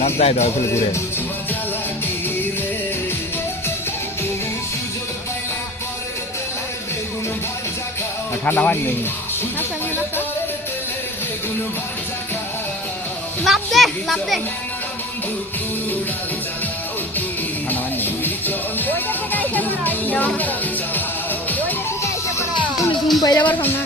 নাচ যায় দরফুল ঘুরে ঠান্ডা পানি নেই লাভ দে লাভ দে ঠান্ডা পানি নেই তুমি ঘুম পাই যাবার না